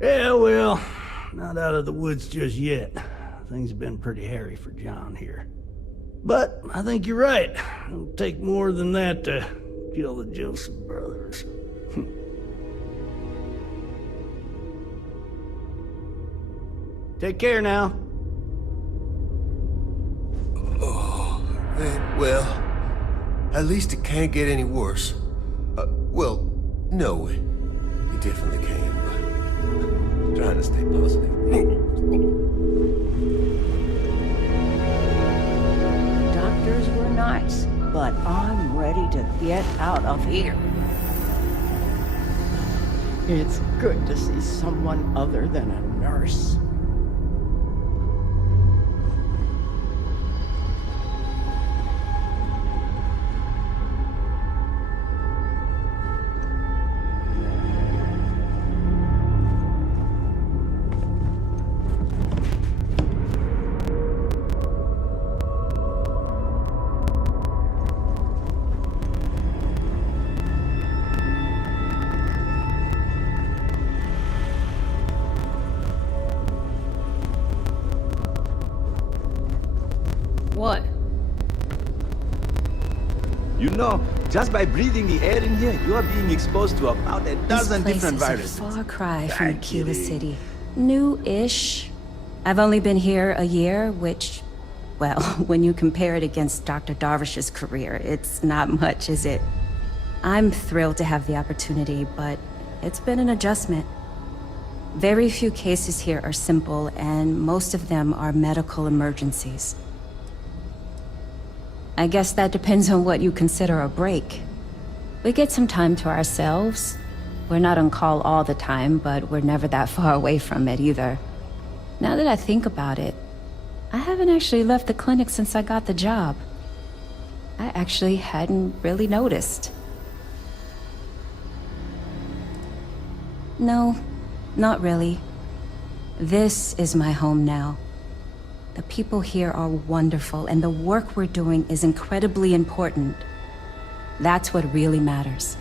Yeah, well, not out of the woods just yet. Things have been pretty hairy for John here. But I think you're right. It'll take more than that to kill the Joseph brothers. Take care now. Oh, man, well, at least it can't get any worse. Well, no, it definitely can, but I'm trying to stay positive. The doctors were nice, but I'm ready to get out of here. It's good to see someone other than a nurse. What? You know, just by breathing the air in here, you are being exposed to about a dozen different viruses. This place is a far cry from I'm Aquila kidding. City. New-ish. I've only been here a year, which, well, when you compare it against Dr. Darvish's career, it's not much, is it? I'm thrilled to have the opportunity, but it's been an adjustment. Very few cases here are simple, and most of them are medical emergencies. I guess that depends on what you consider a break. We get some time to ourselves. We're not on call all the time, but we're never that far away from it either. Now that I think about it, I haven't actually left the clinic since I got the job. I actually hadn't really noticed. No, not really. This is my home now. The people here are wonderful, and the work we're doing is incredibly important. That's what really matters.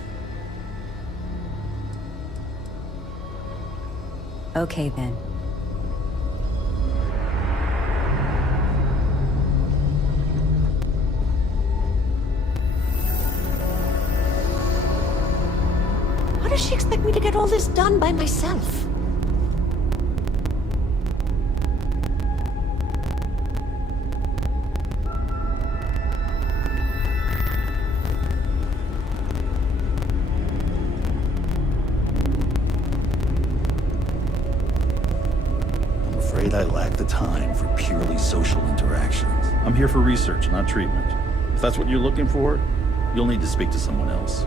Okay, then. How does she expect me to get all this done by myself? I'm afraid I lack the time for purely social interactions. I'm here for research, not treatment. If that's what you're looking for, you'll need to speak to someone else.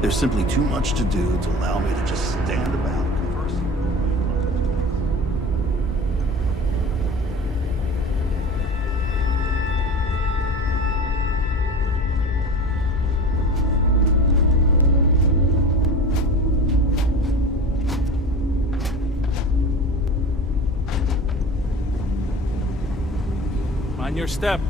There's simply too much to do to allow me to just stand about conversing. Mind your step.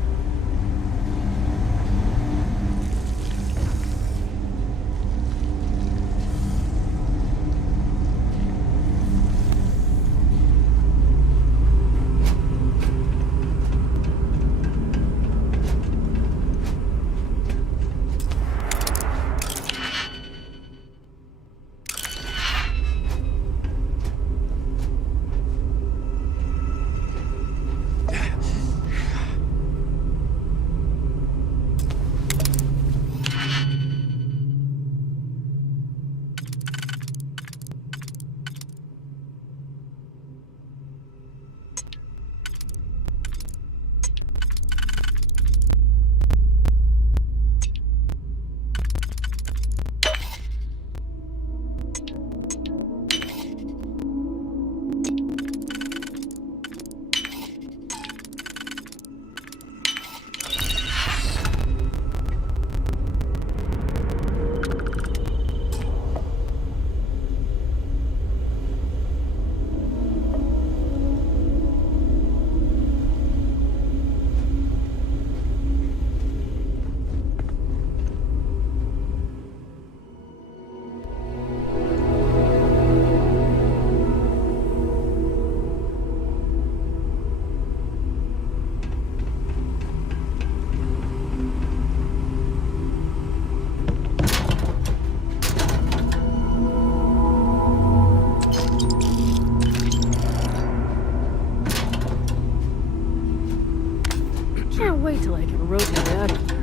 wait till I can rope you out of there.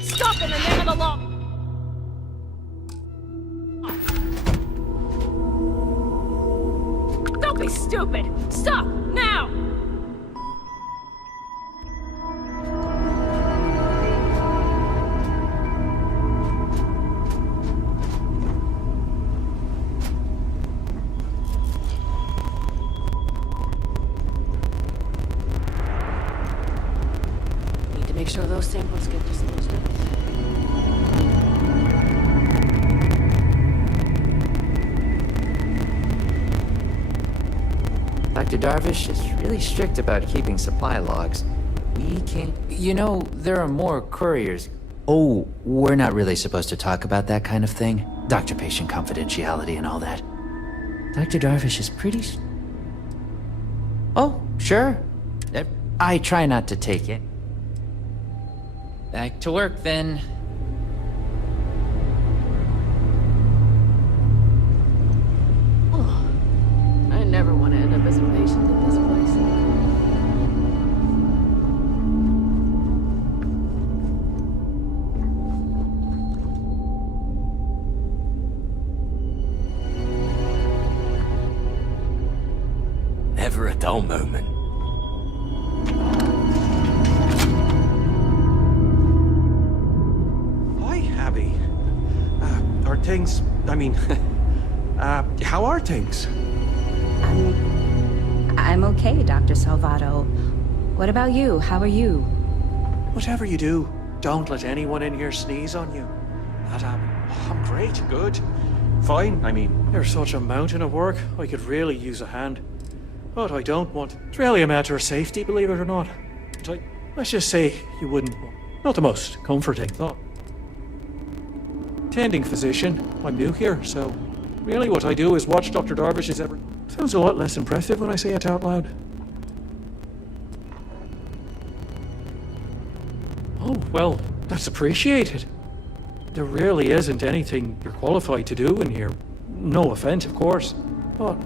Stop in the name of the law! Don't be stupid! Stop! Now! Need to make sure those samples get disposed of. Dr. Darvish is really strict about keeping supply logs. We can't... You know, there are more couriers. Oh, we're not really supposed to talk about that kind of thing. Doctor-patient confidentiality and all that. Dr. Darvish is pretty... Oh, sure. I try not to take it. Back to work, then. I never want to end up as a patient at this place. Never a dull moment. Hi, Abby. Are things... I mean... how are things? I'm okay, Dr. Salvato. What about you? How are you? Whatever you do, don't let anyone in here sneeze on you. But, I'm great, good. Fine, I mean, there's such a mountain of work, I could really use a hand. But I don't want... It's really a matter of safety, believe it or not. But let's just say you wouldn't... Not the most comforting thought. Tending physician, I'm new here, so... Really what I do is watch Dr. Darvish's every... Sounds a lot less impressive when I say it out loud. Oh, well, that's appreciated. There really isn't anything you're qualified to do in here. No offense, of course. But,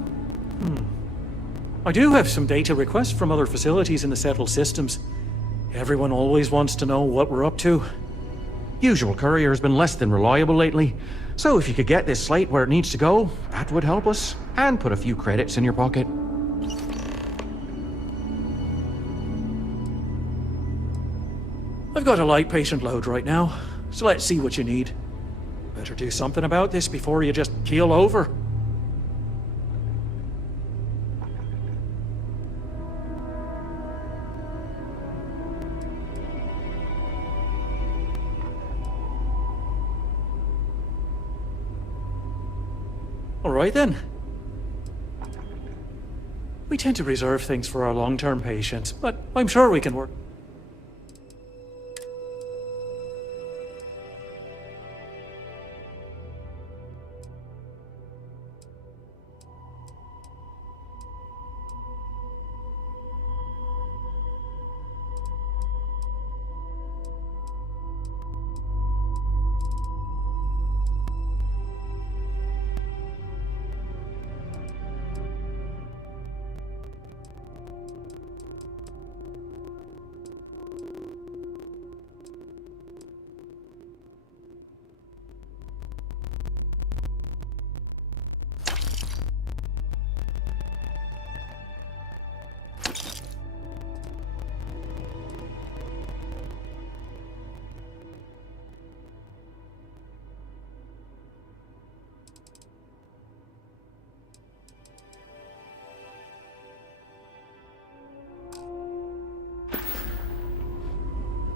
I do have some data requests from other facilities in the settled systems. Everyone always wants to know what we're up to. Usual courier's been less than reliable lately, so if you could get this slate where it needs to go, that would help us, and put a few credits in your pocket. I've got a light patient load right now, so let's see what you need. Better do something about this before you just keel over. All right then. We tend to reserve things for our long-term patients, but I'm sure we can work.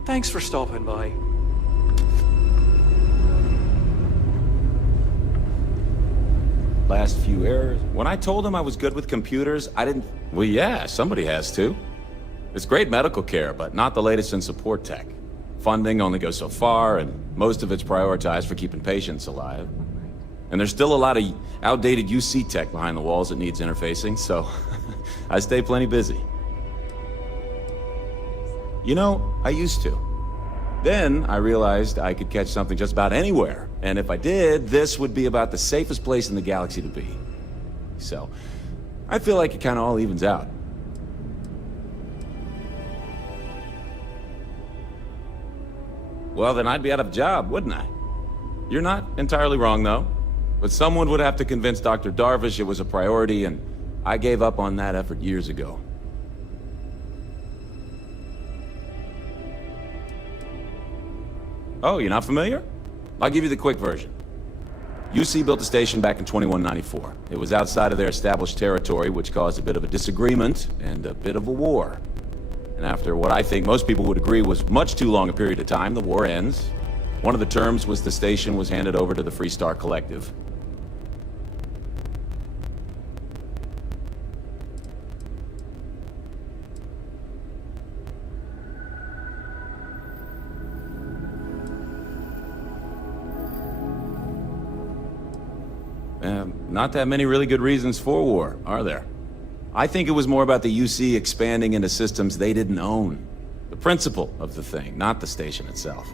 Thanks for stopping by. Last few errors. When I told him I was good with computers, I didn't... Well, yeah, somebody has to. It's great medical care, but not the latest in support tech. Funding only goes so far, and most of it's prioritized for keeping patients alive. And there's still a lot of outdated UC tech behind the walls that needs interfacing, so I stay plenty busy. You know, I used to. Then I realized I could catch something just about anywhere, and if I did, this would be about the safest place in the galaxy to be. So, I feel like it kind of all evens out. Well, then I'd be out of a job, wouldn't I? You're not entirely wrong, though. But someone would have to convince Dr. Darvish it was a priority, and I gave up on that effort years ago. Oh, you're not familiar? I'll give you the quick version. UC built a station back in 2194. It was outside of their established territory, which caused a bit of a disagreement and a bit of a war. And after what I think most people would agree was much too long a period of time, the war ends. One of the terms was the station was handed over to the Freestar Collective. Not that many really good reasons for war, are there? I think it was more about the UC expanding into systems they didn't own. The principle of the thing, not the station itself.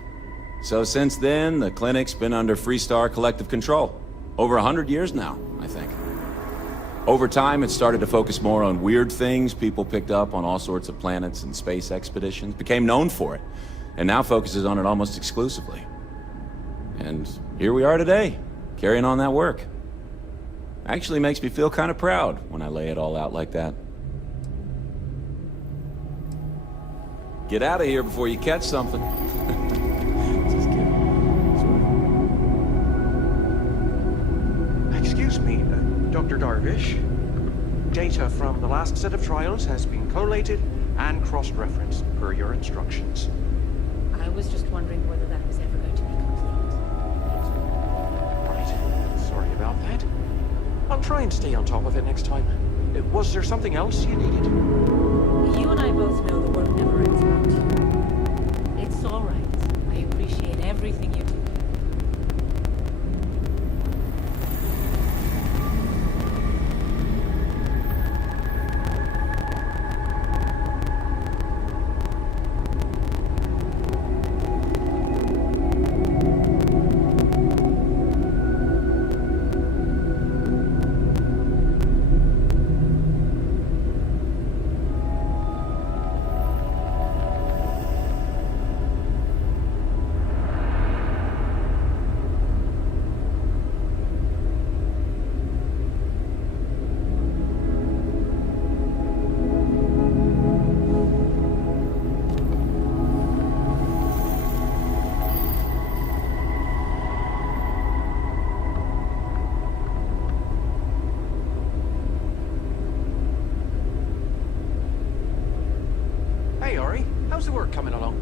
So since then, the clinic's been under Freestar Collective control. Over 100 years now, I think. Over time, it started to focus more on weird things people picked up on all sorts of planets and space expeditions, became known for it, and now focuses on it almost exclusively. And here we are today, carrying on that work. Actually makes me feel kind of proud when I lay it all out like that. Get out of here before you catch something. Just kidding. Excuse me, Dr. Darvish. Data from the last set of trials has been collated and cross-referenced per your instructions. I was just wondering whether that was ever going to be complete. Right. Sorry about that. I'll try and stay on top of it next time. Was there something else you needed? You and I both know the work never ends out. It's all right. I appreciate everything you do. Hey, Ari. How's the work coming along?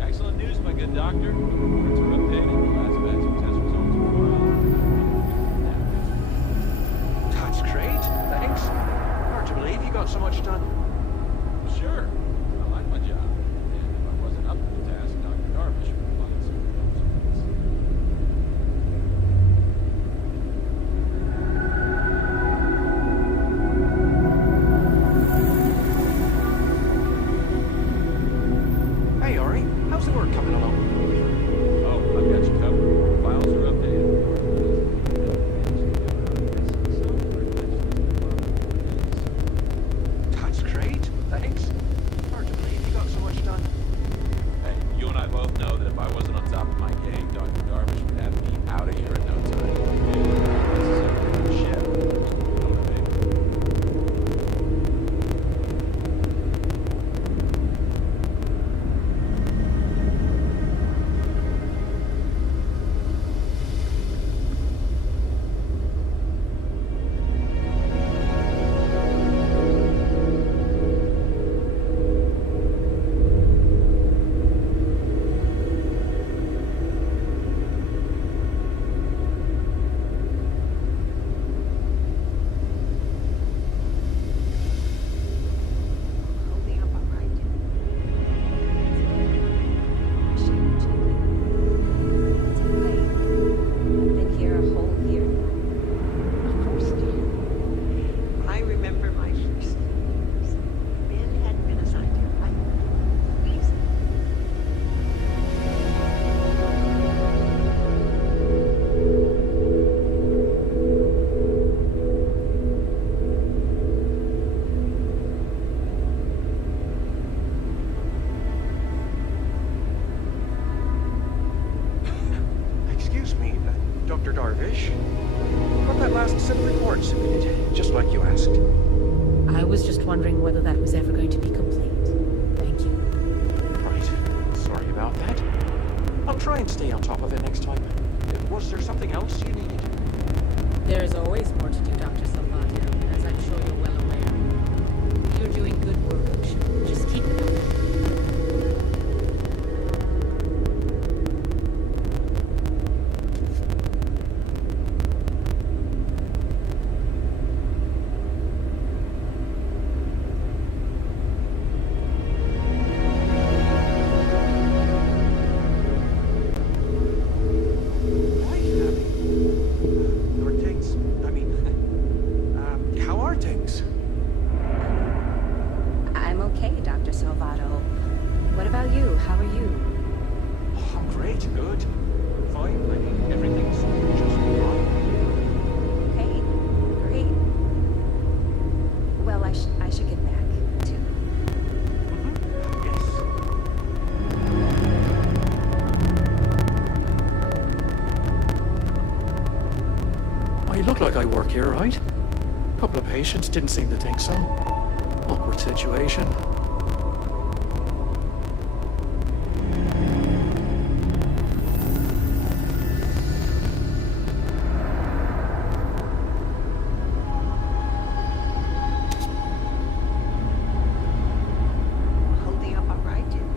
Excellent news, my good doctor. Reports are updated. The last batch of test results are That's great. Thanks. Hard to believe you got so much done. Sure. I like my job. And if I wasn't up to the task, Dr. Darvish would find someone else. Hey, Ari. How's the work coming along? Oh, I've got you covered. Files are updated. That's Dr. Darvish. Got that last set of reports submitted, just like you asked. I was just wondering whether that was ever going to be complete. Thank you. Right. Sorry about that. I'll try and stay on top of it next time. Was there something else you needed? There's always more to do, Dr. Salvato, as I'm sure you're well aware. You're doing good work, Ocean. Just keep it up. Like I work here, right? A couple of patients didn't seem to think so. Awkward situation. Holding up all right, Jim?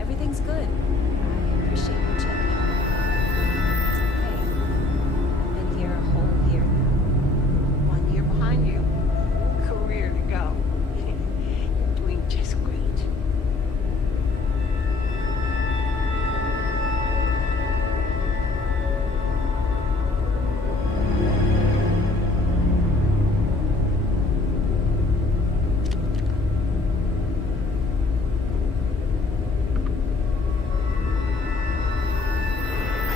Everything's good. I appreciate you checking. It's okay. I've been here a whole year now. 1 year behind you. Career to go. You're doing just great.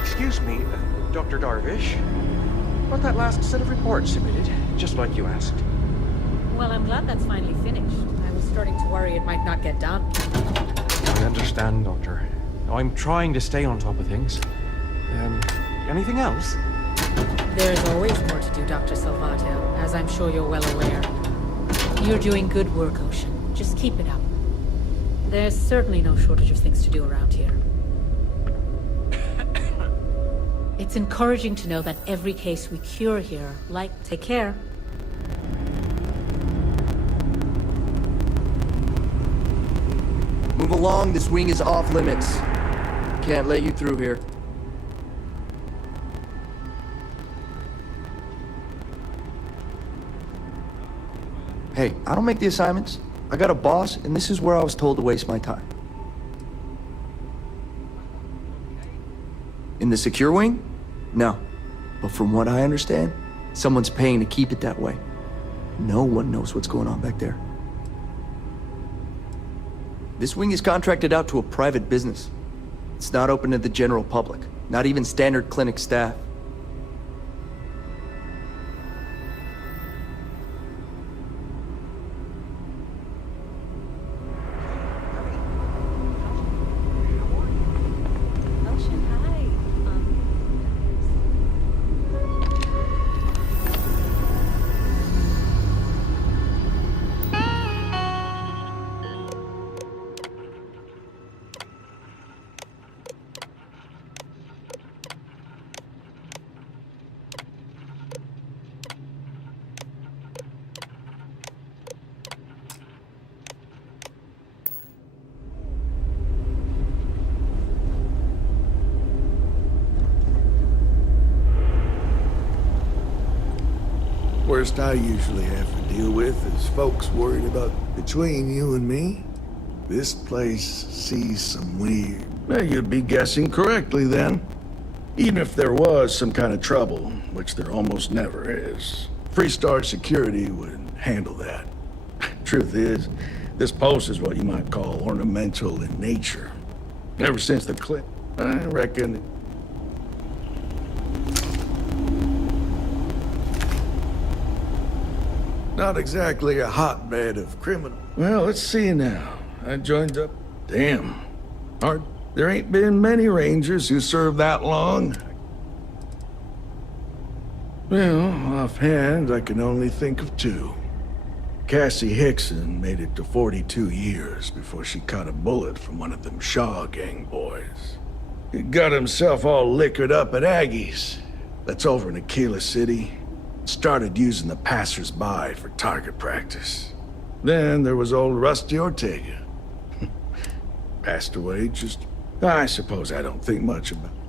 Excuse me, Dr. Darvish. Got that last set of reports submitted, just like you asked. Well, I'm glad that's finally finished. I was starting to worry it might not get done. I understand, Doctor. I'm trying to stay on top of things. Anything else? There's always more to do, Dr. Salvato, as I'm sure you're well aware. You're doing good work, Ocean. Just keep it up. There's certainly no shortage of things to do around here. It's encouraging to know that every case we cure here, take care. Move along, this wing is off limits. Can't let you through here. Hey, I don't make the assignments. I got a boss, and this is where I was told to waste my time. In the secure wing? No. But from what I understand, someone's paying to keep it that way. No one knows what's going on back there. This wing is contracted out to a private business. It's not open to the general public, not even standard clinic staff. Ocean, hi. Worst I usually have to deal with is folks worried about between you and me. This place sees some weird. Well, you'd be guessing correctly then. Even if there was some kind of trouble, which there almost never is, Freestar Security would handle that. Truth is, this post is what you might call ornamental in nature. Ever since the clip, I reckon. Not exactly a hotbed of criminal. Well, let's see now. I joined up. Damn. There ain't been many Rangers who served that long. Well, offhand, I can only think of two. Cassie Hickson made it to 42 years before she caught a bullet from one of them Shaw gang boys. He got himself all liquored up at Aggie's. That's over in Aquila City. Started using the passers-by for target practice. Then there was old Rusty Ortega. Passed away just... I suppose I don't think much about